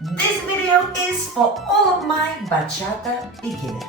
This video is for all of my bachata beginners.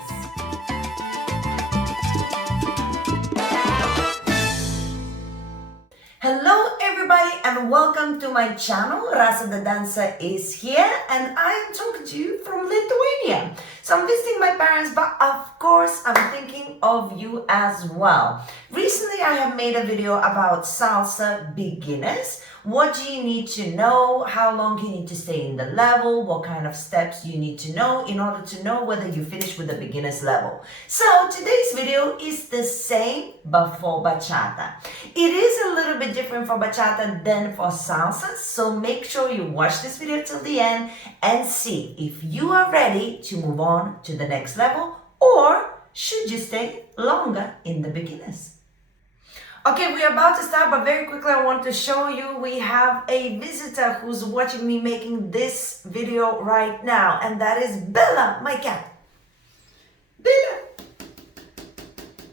Hello everybody and welcome to my channel. Rasa the dancer is here and I am talking to you from Lithuania. So I'm visiting my parents, but of course I'm thinking of you as well. Recently I have made a video about salsa beginners. What do you need to know? How long you need to stay in the level? What kind of steps you need to know in order to know whether you finish with the beginner's level? So today's video is the same but for bachata. It is a little bit different for bachata than for salsa, so make sure you watch this video till the end and see if you are ready to move on to the next level or should you stay longer in the beginners. Okay, we are about to start, but very quickly I want to show you we have a visitor who's watching me making this video right now, and that is Bella, my cat. Bella!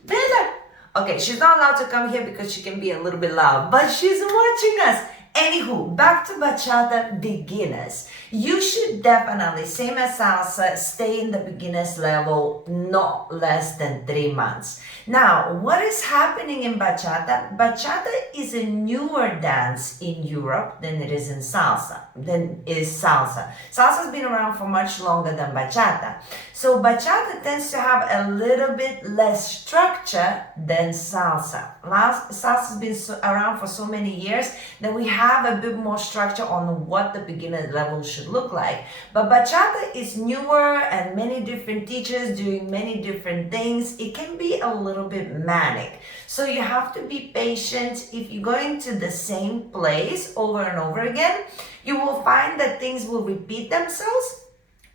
Bella! Okay, she's not allowed to come here because she can be a little bit loud, but she's watching us. Anywho, back to bachata beginners. You should definitely, same as salsa, stay in the beginners level not less than 3 months. Now, what is happening in bachata? Bachata is a newer dance in Europe than it is in salsa, salsa. Salsa's been around for much longer than bachata. So bachata tends to have a little bit less structure than salsa. Salsa's been around for so many years that we have a bit more structure on what the beginner level should look like. But bachata is newer and many different teachers doing many different things. It can be a little bit manic. So you have to be patient. If you're going to the same place over and over again, you will find that things will repeat themselves,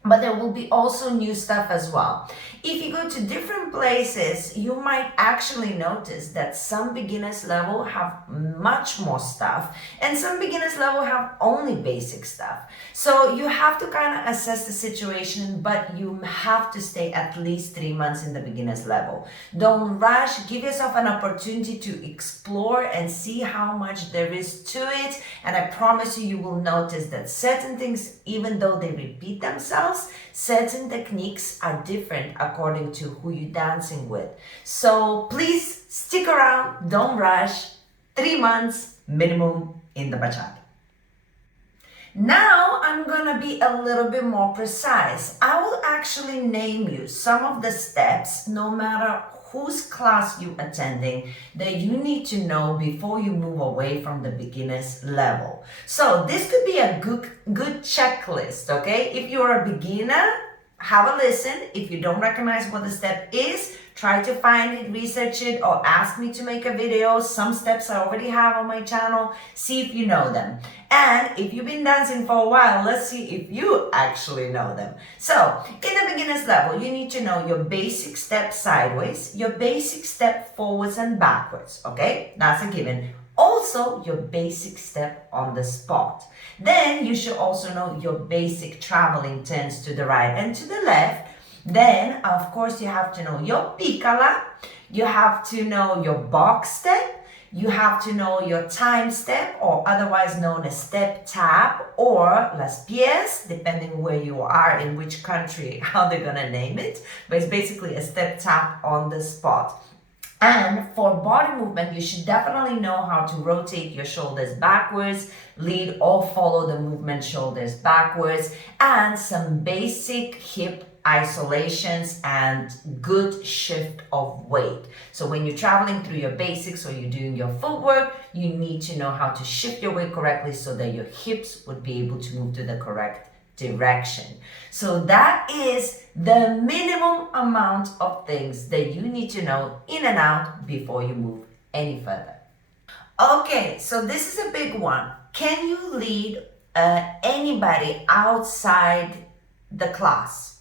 but there will be also new stuff as well. If you go to different places, you might actually notice that some beginners level have much more stuff and some beginners level have only basic stuff. So you have to kind of assess the situation, but you have to stay at least 3 months in the beginners level. Don't rush, give yourself an opportunity to explore and see how much there is to it. And I promise you, you will notice that certain things, even though they repeat themselves, certain techniques are different according to who you're dancing with. So please stick around, don't rush. 3 months minimum in the bachata. Now I'm gonna be a little bit more precise. I will actually name you some of the steps, no matter whose class you attending, that you need to know before you move away from the beginner's level. So this could be a good checklist, okay? If you're a beginner, have a listen. If you don't recognize what the step is, try to find it, research it, or ask me to make a video. Some steps I already have on my channel. See if you know them. And if you've been dancing for a while, let's see if you actually know them. So, in the beginner's level, you need to know your basic step sideways, your basic step forwards and backwards, okay? That's a given. Also, your basic step on the spot. Then you should also know your basic traveling turns to the right and to the left. Then, of course, you have to know your piccola, you have to know your box step, you have to know your time step, or otherwise known as step tap, or las pies, depending where you are, in which country, how they're gonna name it. But it's basically a step tap on the spot. And for body movement, you should definitely know how to rotate your shoulders backwards, lead or follow the movement shoulders backwards, and some basic hip isolations and good shift of weight. So when you're traveling through your basics or you're doing your footwork, you need to know how to shift your weight correctly so that your hips would be able to move to the correct direction. So that is the minimum amount of things that you need to know in and out before you move any further. Okay, so this is a big one. Can you lead anybody outside the class?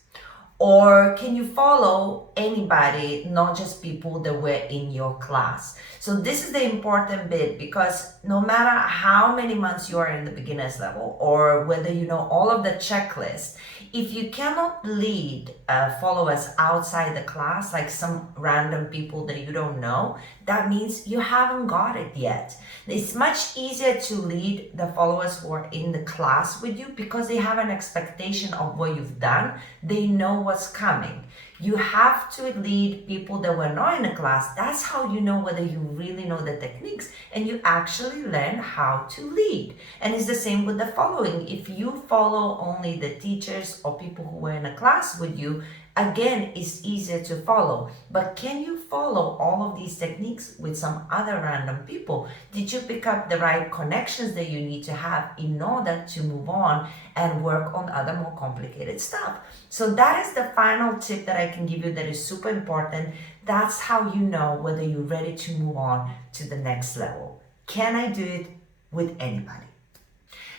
Or can you follow anybody, not just people that were in your class? So this is the important bit, because no matter how many months you are in the beginner's level or whether you know all of the checklist, if you cannot lead followers outside the class, like some random people that you don't know, that means you haven't got it yet. It's much easier to lead the followers who are in the class with you because they have an expectation of what you've done. They know what's coming. You have to lead people that were not in the class. That's how you know whether you really know the techniques and you actually learn how to lead. And it's the same with the following. If you follow only the teachers or people who were in a class with you, again, it's easier to follow. But can you follow all of these techniques with some other random people? Did you pick up the right connections that you need to have in order to move on and work on other more complicated stuff? So that is the final tip that I can give you that is super important. That's how you know whether you're ready to move on to the next level. Can I do it with anybody?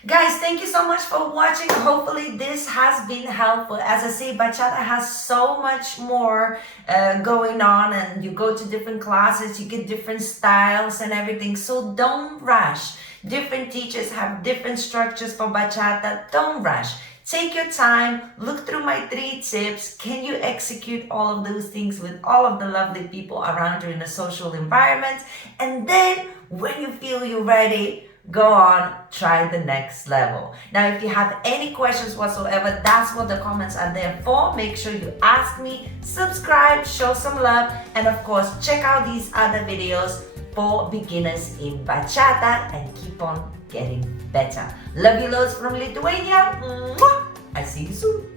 Guys, thank you so much for watching. Hopefully this has been helpful. As I say, bachata has so much more going on, and you go to different classes, you get different styles and everything. So don't rush. Different teachers have different structures for bachata. Don't rush. Take your time, look through my 3 tips. Can you execute all of those things with all of the lovely people around you in a social environment? And then when you feel you're ready, go on, try the next level. Now, if you have any questions whatsoever, that's what the comments are there for. Make sure you ask me, subscribe, show some love, and of course, check out these other videos for beginners in bachata and keep on getting better. Love you loads from Lithuania. Mwah! I see you soon.